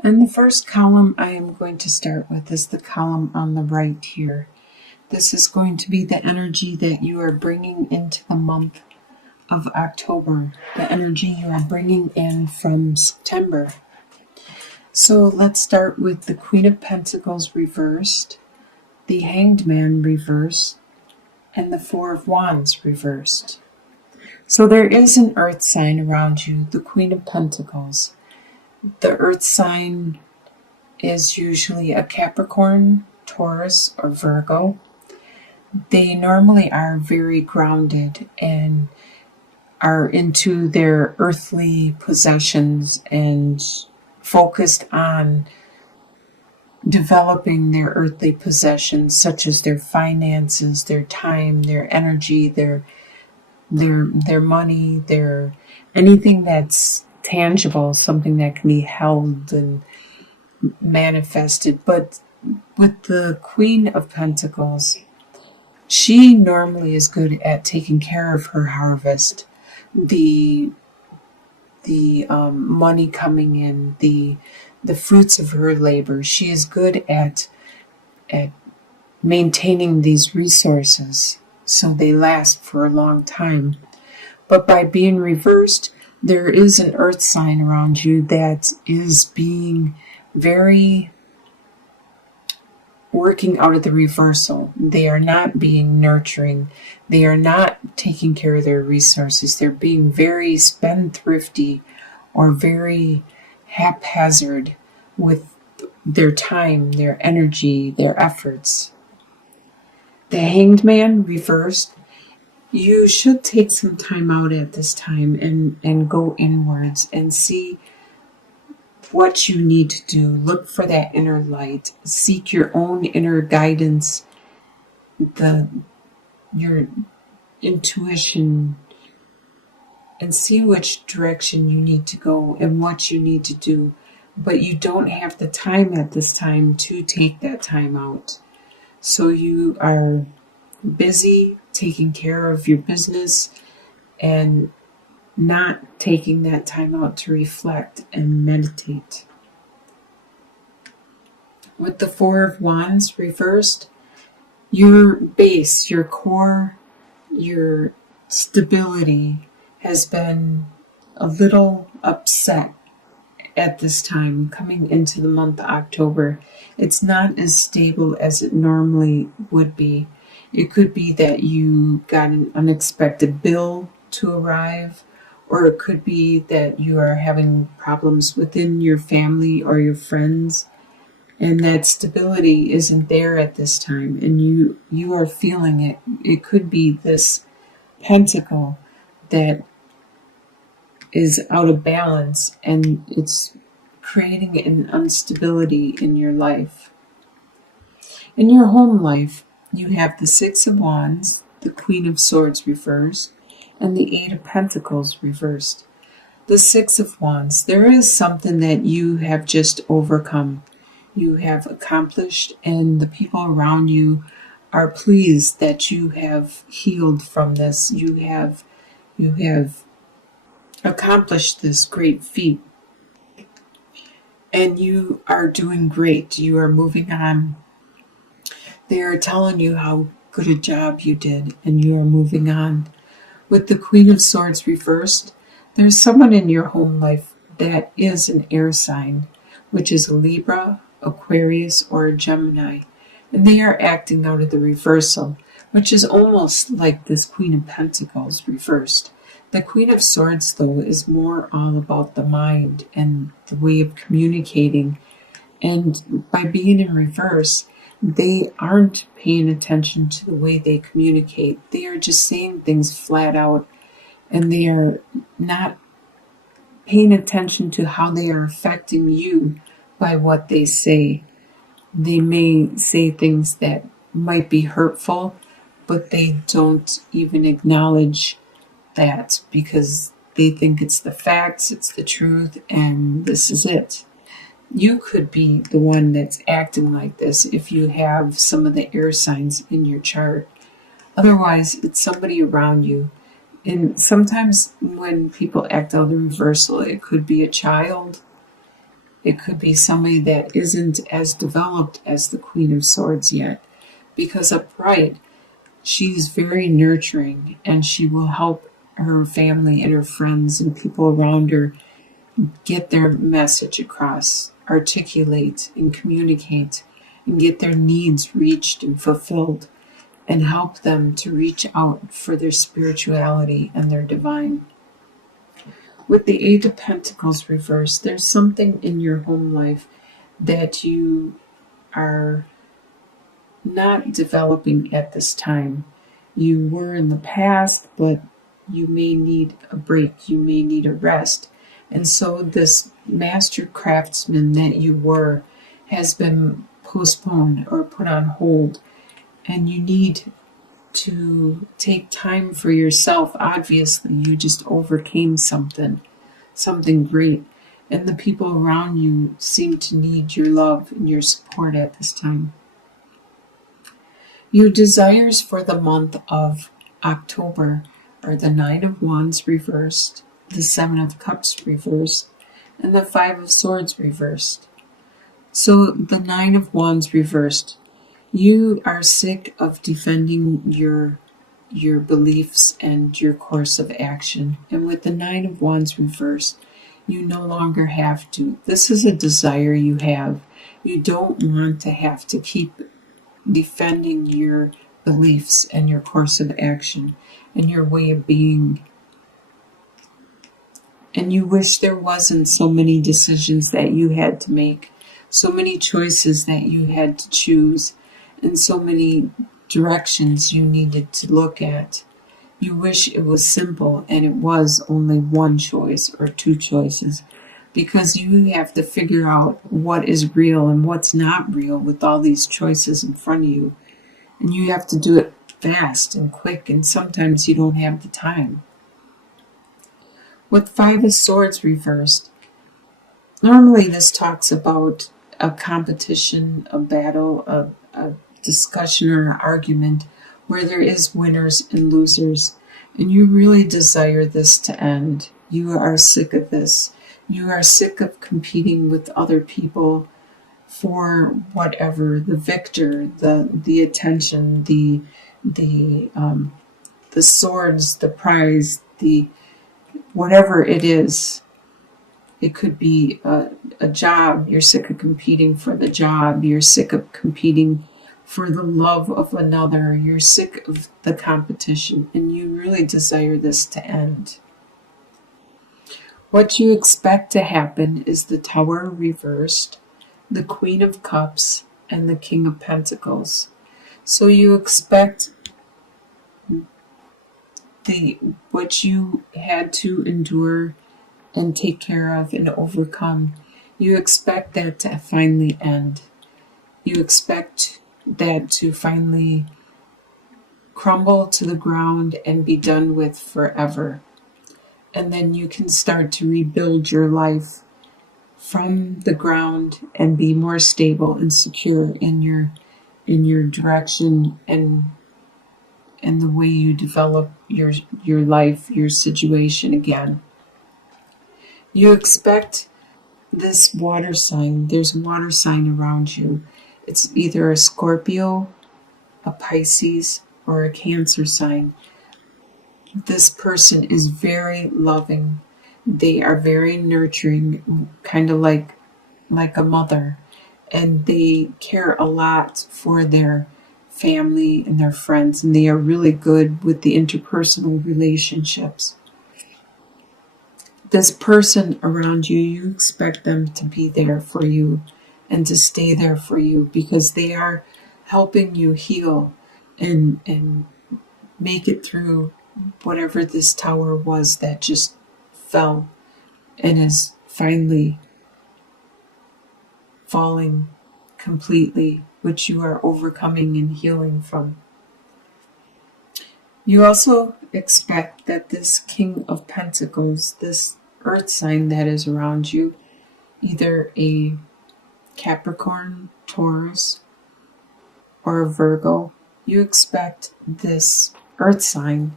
And the first column I am going to start with is the column on the right here. This is going to be the energy that you are bringing into the month of October, the energy you are bringing in from September. So let's start with the Queen of Pentacles reversed, the Hanged Man reversed, and the Four of Wands reversed. So there is an earth sign around you, the Queen of Pentacles. The earth sign is usually a Capricorn, Taurus, or Virgo. They normally are very grounded and are into their earthly possessions and focused on developing their earthly possessions, such as their finances, their time, their energy, their money, their anything that's tangible, something that can be held and manifested. But with the Queen of Pentacles, she normally is good at taking care of her harvest, the money coming in, the fruits of her labor. She is good at maintaining these resources so they last for a long time. But by being reversed, there is an earth sign around you that is being very working out of the reversal. They are not being nurturing. They are not taking care of their resources. They're being very spendthrifty or very haphazard with their time, their energy, their efforts. The Hanged Man reversed. You should take some time out at this time and go inwards and see what you need to do. Look for that inner light. Seek your own inner guidance, your intuition, and see which direction you need to go and what you need to do. But you don't have the time at this time to take that time out. So you are busy taking care of your business and not taking that time out to reflect and meditate. With the Four of Wands reversed, your base, your core, your stability has been a little upset at this time coming into the month of October. It's not as stable as it normally would be. It could be that you got an unexpected bill to arrive, or it could be that you are having problems within your family or your friends, and that stability isn't there at this time, and you are feeling it. It could be this pentacle that is out of balance, and it's creating an instability in your life. In your home life, you have the Six of Wands, the Queen of Swords reversed, and the Eight of Pentacles reversed. The Six of Wands, there is something that you have just overcome. You have accomplished, and the people around you are pleased that you have healed from this. You have accomplished this great feat, and you are doing great. You are moving on. They are telling you how good a job you did, and you are moving on. With the Queen of Swords reversed, there's someone in your home life that is an air sign, which is a Libra, Aquarius, or a Gemini, and they are acting out of the reversal, which is almost like this Queen of Pentacles reversed. The Queen of Swords, though, is more all about the mind and the way of communicating, and by being in reverse, they aren't paying attention to the way they communicate. They are just saying things flat out, and they are not paying attention to how they are affecting you by what they say. They may say things that might be hurtful, but they don't even acknowledge that because they think it's the facts, it's the truth, and this is it. You could be the one that's acting like this if you have some of the air signs in your chart. Otherwise, it's somebody around you. And sometimes when people act out of the reversal, it could be a child. It could be somebody that isn't as developed as the Queen of Swords yet. Because upright, she's very nurturing and she will help her family and her friends and people around her get their message across, articulate and communicate, and get their needs reached and fulfilled, and help them to reach out for their spirituality and their divine. With the Eight of Pentacles reversed, there's something in your home life that you are not developing at this time. You were in the past, but you may need a break. You may need a rest. And so this master craftsman that you were has been postponed or put on hold. And you need to take time for yourself. Obviously, you just overcame something great. And the people around you seem to need your love and your support at this time. Your desires for the month of October are the Nine of Wands reversed, the Seven of Cups reversed, and the Five of Swords reversed. So the Nine of Wands reversed. You are sick of defending your beliefs and your course of action. And with the Nine of Wands reversed, you no longer have to. This is a desire you have. You don't want to have to keep defending your beliefs and your course of action and your way of being. And you wish there wasn't so many decisions that you had to make, so many choices that you had to choose, and so many directions you needed to look at. You wish it was simple and it was only one choice or two choices, because you have to figure out what is real and what's not real with all these choices in front of you. And you have to do it fast and quick, and sometimes you don't have the time. With Five of Swords reversed, normally this talks about a competition, a battle, a discussion or an argument where there is winners and losers, and you really desire this to end. You are sick of this. You are sick of competing with other people for whatever, the victor, the attention, the swords, the prize, the whatever it is. It could be a job. You're sick of competing for the job. You're sick of competing for the love of another. You're sick of the competition, and you really desire this to end. What you expect to happen is the Tower reversed, the Queen of Cups, and the King of Pentacles. So you expect what you had to endure and take care of and overcome. You expect that to finally end. You expect that to finally crumble to the ground and be done with forever. And then you can start to rebuild your life from the ground and be more stable and secure in your direction and the way you develop your life, your situation again. You expect this water sign. There's a water sign around you. It's either a Scorpio, a Pisces, or a Cancer sign. This person is very loving. They are very nurturing, kind of like a mother. And they care a lot for their family and their friends. And they are really good with the interpersonal relationships. This person around you, you expect them to be there for you and to stay there for you, because they are helping you heal and make it through whatever this tower was that just fell and is finally falling completely, which you are overcoming and healing from. You also expect that this King of Pentacles, this earth sign that is around you, either a Capricorn, Taurus, or a Virgo, you expect this earth sign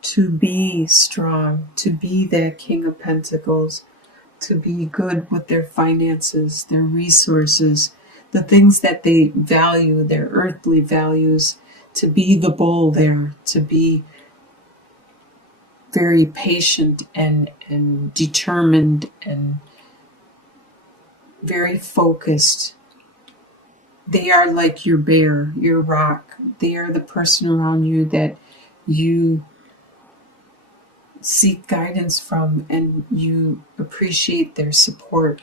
to be strong, to be that King of Pentacles, to be good with their finances, their resources, the things that they value, their earthly values, to be the bull there, to be very patient and determined and very focused. They are like your bear, your rock. They are the person around you that you seek guidance from and you appreciate their support.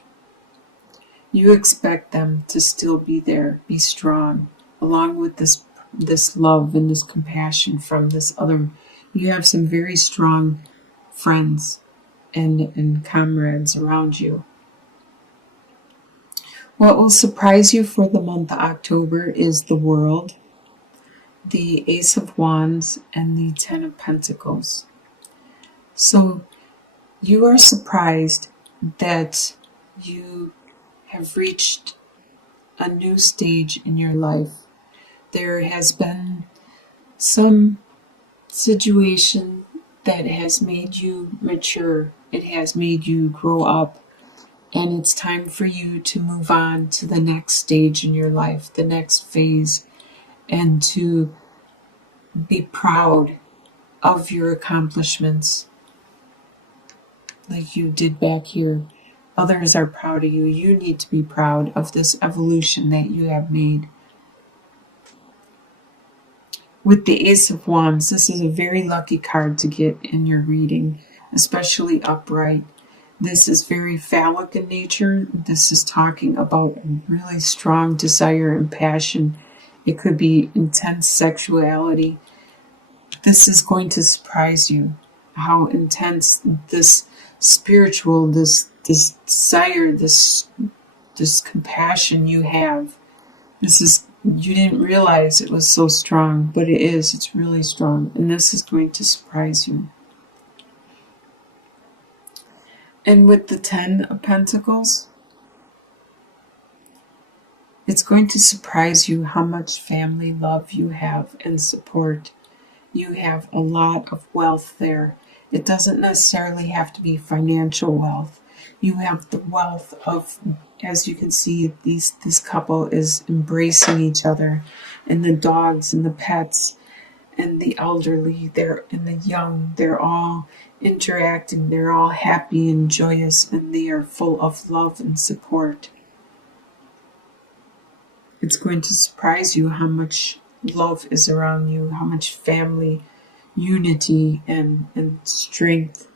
You expect them to still be there, be strong, along with this love and this compassion from this other. You have some very strong friends and comrades around you. What will surprise you for the month of October is the World, the Ace of Wands, and the Ten of Pentacles. So you are surprised that you have reached a new stage in your life. There has been some situation that has made you mature. It has made you grow up. And it's time for you to move on to the next stage in your life, the next phase, and to be proud of your accomplishments like you did back here. Others are proud of you. You need to be proud of this evolution that you have made. With the Ace of Wands, this is a very lucky card to get in your reading, especially upright. This is very phallic in nature. This is talking about a really strong desire and passion. It could be intense sexuality. This is going to surprise you, how intense this spiritual, this desire, this compassion you have. You didn't realize it was so strong, but it is. It's really strong, and this is going to surprise you. And with the Ten of Pentacles, it's going to surprise you how much family love you have and support. You have a lot of wealth there. It doesn't necessarily have to be financial wealth. You have the wealth of, as you can see, this couple is embracing each other, and the dogs and the pets and the elderly, and the young, they're all interacting. They're all happy and joyous, and they are full of love and support. It's going to surprise you how much love is around you, how much family unity and strength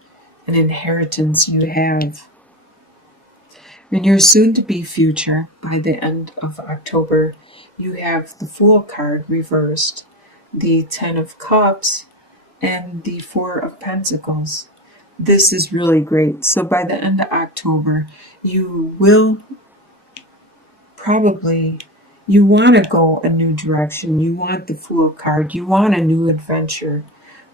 and inheritance you have. In your soon-to-be future, by the end of October, you have the Fool card reversed, the Ten of Cups, and the Four of Pentacles. This is really great. So by the end of October, you will probably, you want to go a new direction. You want the Fool card. You want a new adventure,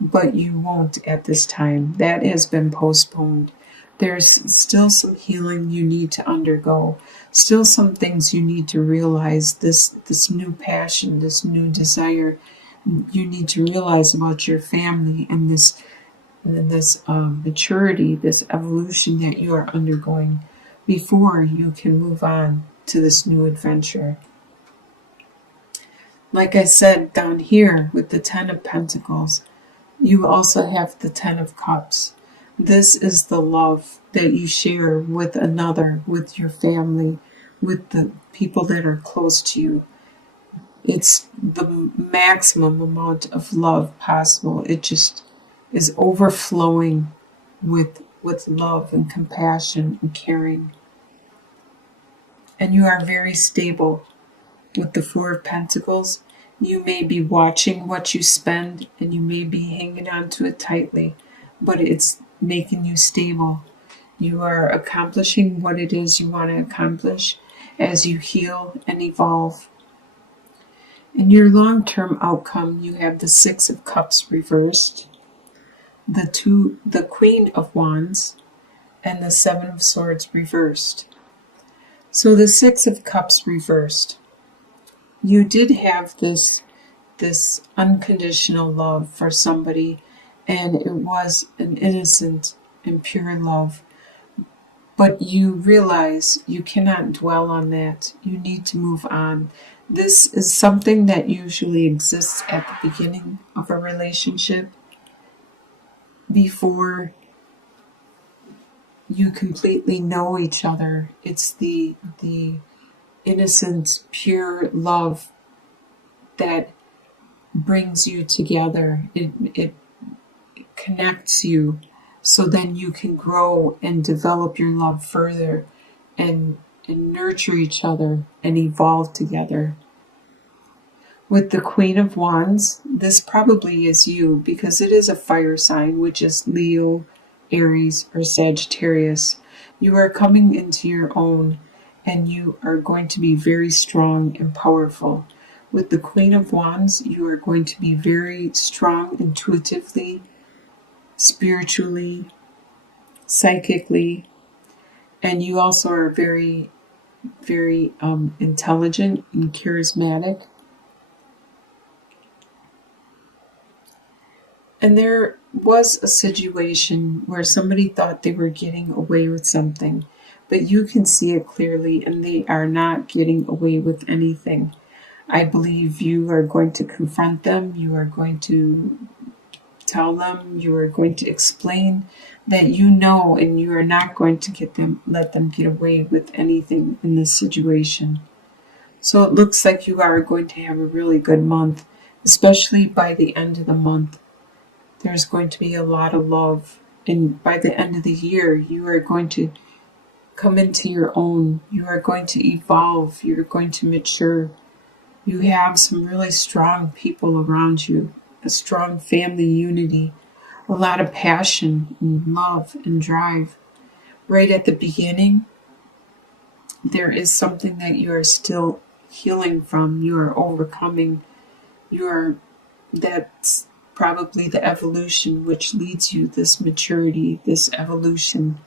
but you won't at this time. That has been postponed. There's still some healing you need to undergo. Still some things you need to realize. This new passion, this new desire, you need to realize about your family and this maturity, this evolution that you are undergoing before you can move on to this new adventure. Like I said down here with the Ten of Pentacles, you also have the Ten of Cups. This is the love that you share with another, with your family, with the people that are close to you. It's the maximum amount of love possible. It just is overflowing with love and compassion and caring. And you are very stable. With the Four of Pentacles, you may be watching what you spend and you may be hanging on to it tightly, but it's making you stable. You are accomplishing what it is you want to accomplish as you heal and evolve. In your long-term outcome, you have the Six of Cups reversed, the Queen of Wands, and the Seven of Swords reversed. So the Six of Cups reversed. You did have this unconditional love for somebody, and it was an innocent and pure love. But you realize you cannot dwell on that. You need to move on. This is something that usually exists at the beginning of a relationship before you completely know each other. It's the innocent, pure love that brings you together. It connects you, so then you can grow and develop your love further and nurture each other and evolve together. With the Queen of Wands, this probably is you because it is a fire sign, which is Leo, Aries, or Sagittarius. You are coming into your own and you are going to be very strong and powerful. With the Queen of Wands, you are going to be very strong intuitively, spiritually, psychically, and you also are very, very intelligent and charismatic. And there was a situation where somebody thought they were getting away with something, but you can see it clearly and they are not getting away with anything. I believe you are going to confront them, you are going to tell them, you are going to explain that you know, and you are not going to let them get away with anything in this situation. So it looks like you are going to have a really good month, especially by the end of the month. There's going to be a lot of love, and by the end of the year, you are going to come into your own. You are going to evolve. You're going to mature. You have some really strong people around you, a strong family unity, a lot of passion and love and drive. Right at the beginning, there is something that you are still healing from. You are overcoming. That's probably the evolution which leads you, this maturity, this evolution.